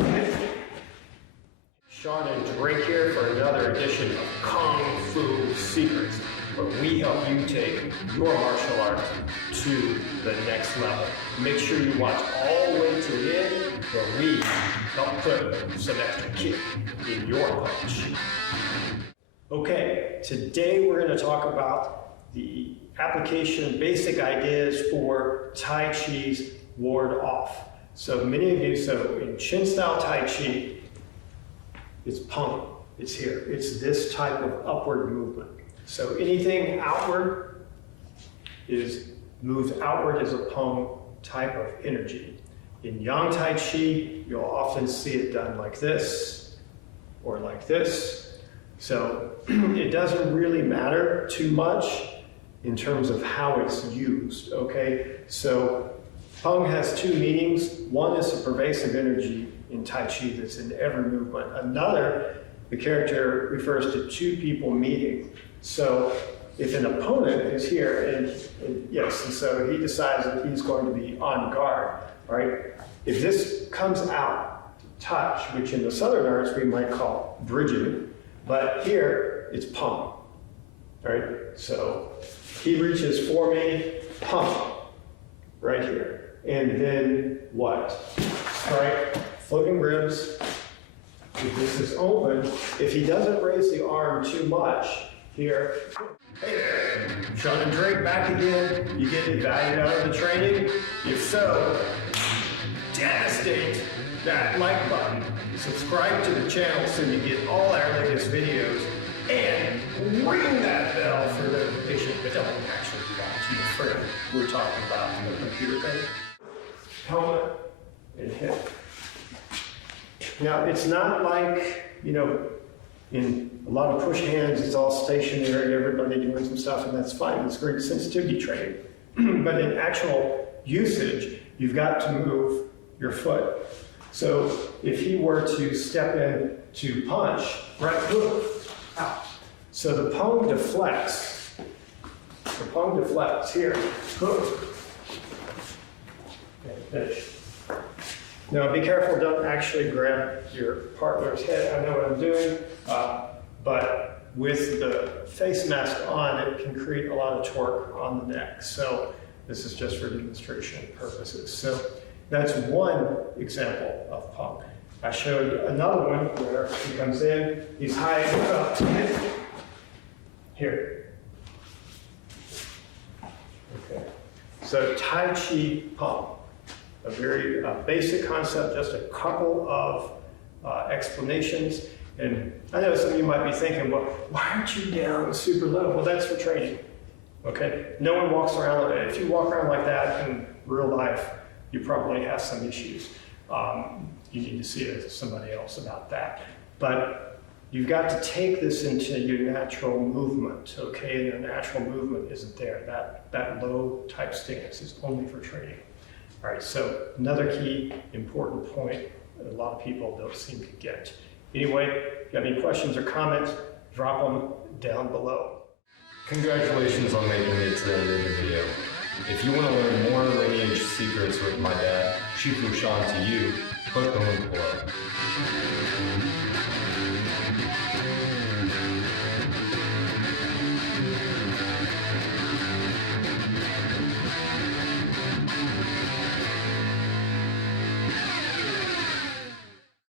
up. Shawn and Drake here for another edition of Kung Fu Secrets, where we help you take your martial arts to the next level. Make sure you watch all the way to the end, where we help put some extra kick in your punch. Okay, today we're going to talk about the application, basic ideas for Tai Chi's ward off. So many of you, in Chen Style Tai Chi, it's Peng, it's here. It's this type of upward movement. So anything outward moves outward as a Peng type of energy. In Yang Tai Chi, you'll often see it done like this, or like this. So it doesn't really matter too much in terms of how it's used, okay? So Peng has two meanings. One is a pervasive energy in Tai Chi that's in every movement. Another, the character refers to two people meeting. So if an opponent is here, and so he decides that he's going to be on guard, right? If this comes out, touch, which in the Southern arts we might call bridging, but here it's Peng, right? So he reaches for me, Peng, right here. And then what? Strike, floating ribs. If this is open, if he doesn't raise the arm too much, here. Hey there, Shawn and Drake back again. You getting value out of the training? If so, devastate that like button. Subscribe to the channel so you get all our latest videos, and ring that bell for notification. But don't actually do that to your friend. We're talking about the computer thing. Helmet and hip. Now, it's not like, in a lot of push hands, it's all stationary, everybody doing some stuff, and that's fine. It's great sensitivity training. But in actual usage, you've got to move your foot. So if he were to step in to punch, right hook, out. So the Peng deflects. The Peng deflects here, hook. Finish. Now be careful, don't actually grab your partner's head. I know what I'm doing, but with the face mask on, it can create a lot of torque on the neck. So this is just for demonstration purposes. So that's one example of Peng. I showed another one where he comes in, he's high up, here. Okay. So Tai Chi Peng. A very basic concept, just a couple of explanations. And I know some of you might be thinking, well, why aren't you down super low? Well, that's for training, okay? No one walks around, if you walk around like that in real life, you probably have some issues. You need to see somebody else about that. But you've got to take this into your natural movement, okay? And the natural movement isn't there. That low type stance is only for training. All right, so another key important point that a lot of people don't seem to get. Anyway, if you have any questions or comments, drop them down below. Congratulations on making it to the end of the video. If you want to learn more lineage secrets with my dad, Shifu Shawn to you,